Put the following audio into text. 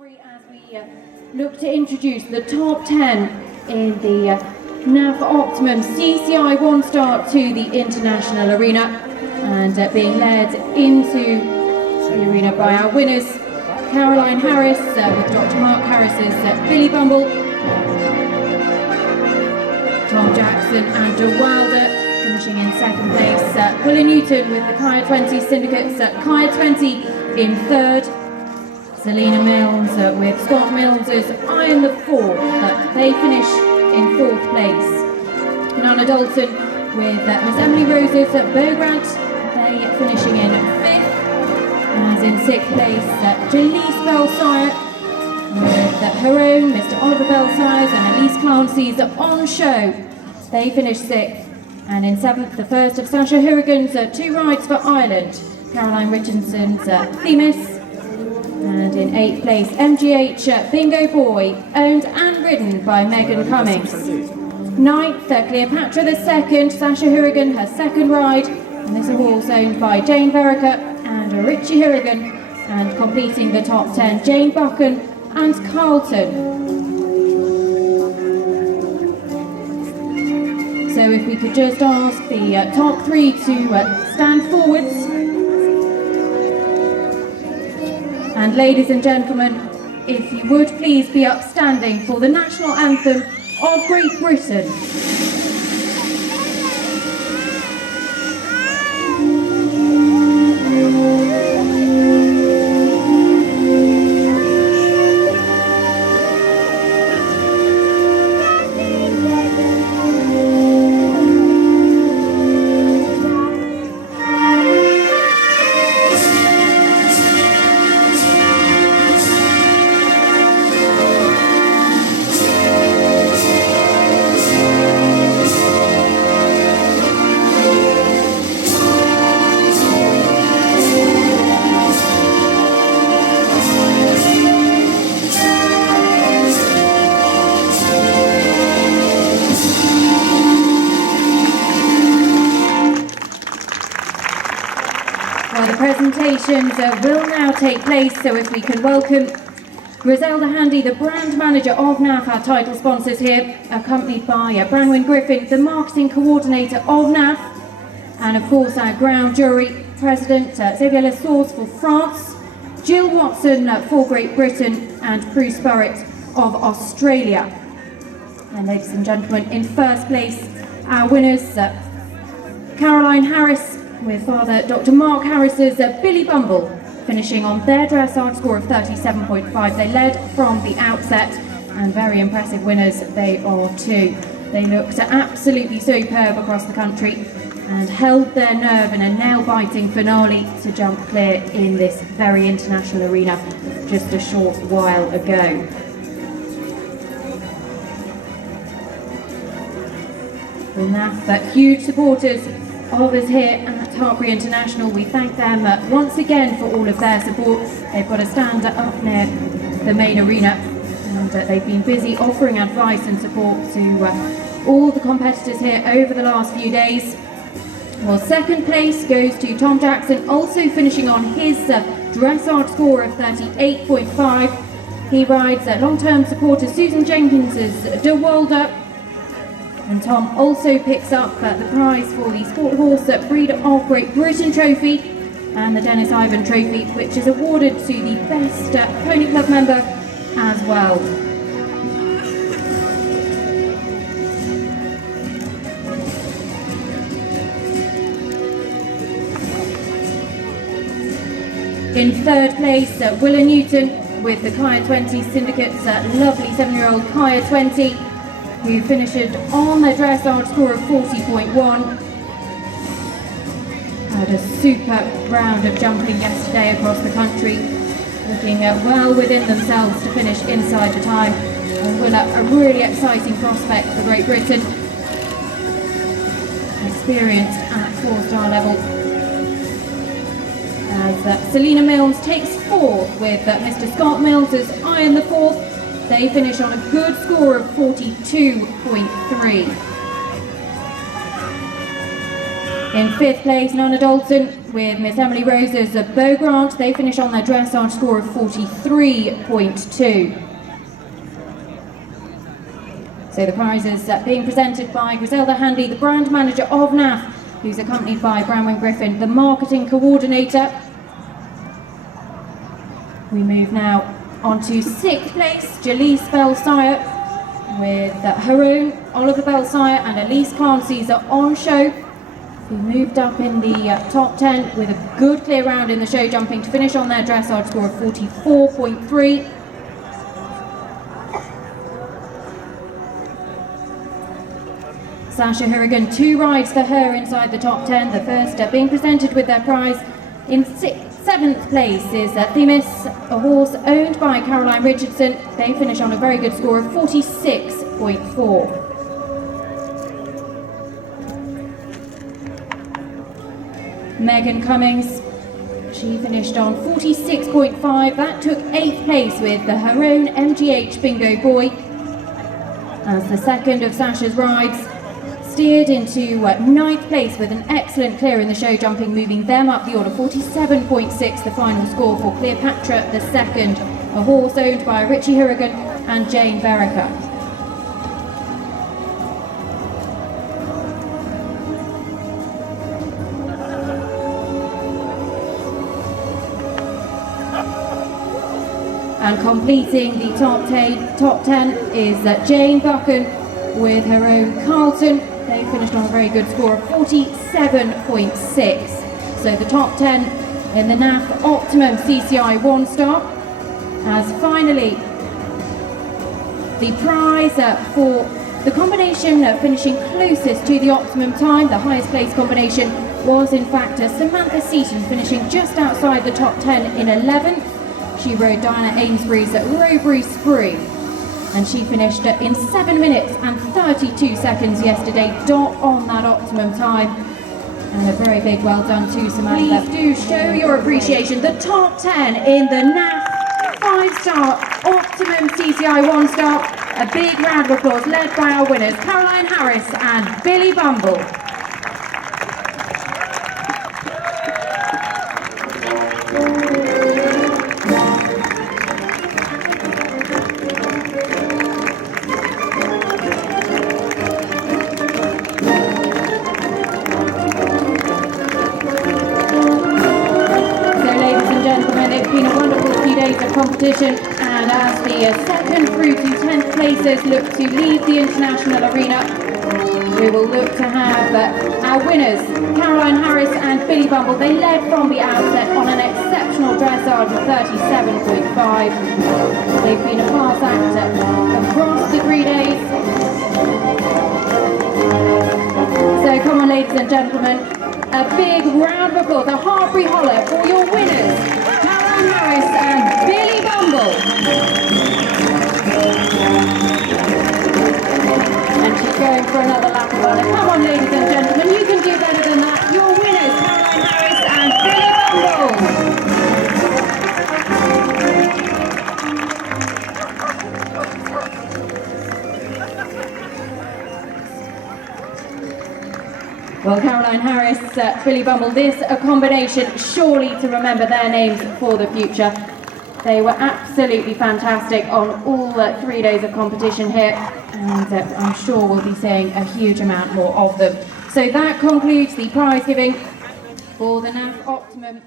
Hartpury as we look to introduce the top 10 in the NAF Optimum CCI 1-star to the international arena, and being led into the arena by our winners, Caroline Harris with Dr. Mark Harris's Billy Bumble, Tom Jackson and De Wilder finishing in second place, Willa Newton with the Kaya 20 Syndicates, Kaya 20 in third, Selena Mills with Scott Mills's Iron the Fourth, they finish in fourth place. Nana Dalton with Miss Emily Rose's Bograd, they finishing in fifth. As in sixth place, Jalise Belsire with her own Mr. Oliver Belsires and Elise Clancy's On Show, they finished sixth. And in seventh, the first of Sasha Hurrigan's Two Rides for Ireland, Caroline Richardson's Themis. And in eighth place, MGH Bingo Boy, owned and ridden by Megan Cummings. Ninth, Cleopatra II, Sasha Hurrigan, her second ride, and this horse owned by Jane Verica and Richie Hurrigan. And completing the top 10, Jane Buchan and Carlton. So if we could just ask the top three to stand forwards. And ladies and gentlemen, if you would please be upstanding for the national anthem of Great Britain. The presentations will now take place, so if we can welcome Griselda Handy, the brand manager of NAF, our title sponsors here, accompanied by Branwyn Griffin, the marketing coordinator of NAF, and of course our ground jury president, Xavier Lessource for France, Jill Watson for Great Britain, and Prue Spurrett of Australia. And ladies and gentlemen, in first place, our winners, Caroline Harris with Father Dr. Mark Harris's Billy Bumble, finishing on their dressage score of 37.5. They led from the outset, and very impressive winners they are too. They looked absolutely superb across the country and held their nerve in a nail-biting finale to jump clear in this very international arena just a short while ago. The NAF, huge supporters of us here at Hartpury International. We thank them once again for all of their support. They've got a stand up near the main arena, and they've been busy offering advice and support to all the competitors here over the last few days. Well, second place goes to Tom Jackson, also finishing on his dressage score of 38.5. He rides long-term supporter Susan Jenkins's De Wilder. And Tom also picks up the prize for the Sport Horse Breeder of Great Britain Trophy and the Dennis Ivan Trophy, which is awarded to the best Pony Club member as well. In third place, Willa Newton with the Kaya 20 Syndicate's lovely 7-year-old Kaya 20. Who finished on their dressage score of 40.1. Had a super round of jumping yesterday across the country, looking well within themselves to finish inside the time. And Willa, a really exciting prospect for Great Britain. Experienced at 4-star level. As Selena Mills takes fourth with Mr. Scott Mills's Iron the Fourth. They finish on a good score of 42.3. In 5th place, Nana Dalton with Miss Emily Rose's Beau Grant. They finish on their dressage score of 43.2. So the prizes being presented by Griselda Handy, the brand manager of NAF, who's accompanied by Branwen Griffin, the marketing coordinator. We move now on to 6th place, Jaleese Belsire with her own Oliver Belsire and Elise Clancy's on show, who moved up in the top 10 with a good clear round in the show jumping to finish on their dressage score of 44.3. Sasha Hurrigan, 2 rides for her inside the top 10, the first being presented with their prize. In 7th place is Themis, a horse owned by Caroline Richardson. They finish on a very good score of 46.4. Megan Cummings, she finished on 46.5. That took 8th place with her own MGH Bingo Boy, as the second of Sasha's rides steered into 9th place with an excellent clear in the show jumping, moving them up the order. 47.6 the final score for Cleopatra the second, a horse owned by Richie Hurrigan and Jane Verica. And completing the top 10 is Jane Buchan with her own Carlton. They finished on a very good score of 47.6. So the top 10 in the NAF Optimum CCI 1-star. As finally, the prize for the combination finishing closest to the optimum time, the highest place combination, was in fact Samantha Seaton, finishing just outside the top 10 in 11th. She rode Diana Amesbury's Rowbury Spree, and she finished in 7 minutes and 32 seconds yesterday, dot on that optimum time. And a very big well done to Samantha. Please do show your appreciation. The top 10 in the NAF 5-star Optimum CCI 1-star. A big round of applause led by our winners, Caroline Harris and Billy Bumble. Competition, and as the 2nd through to 10th places look to leave the international arena, we will look to have our winners, Caroline Harris and Billy Bumble. They led from the outset on an exceptional dressage of 37.5. They've been a class act across the 3 days. So come on, ladies and gentlemen, a big round of applause, a Hartpury holler for your winners, Caroline Harris and Billy Bumble. And she's going for another lap of honor. Come on, ladies and gentlemen, you can do better than that. Your winners, Caroline Harris and Billy Bumble. Well, Caroline Harris, Billy Bumble, this a combination surely to remember their names for the future. They were absolutely fantastic on all 3 days of competition here, and I'm sure we'll be seeing a huge amount more of them. So that concludes the prize giving for the NAF Optimum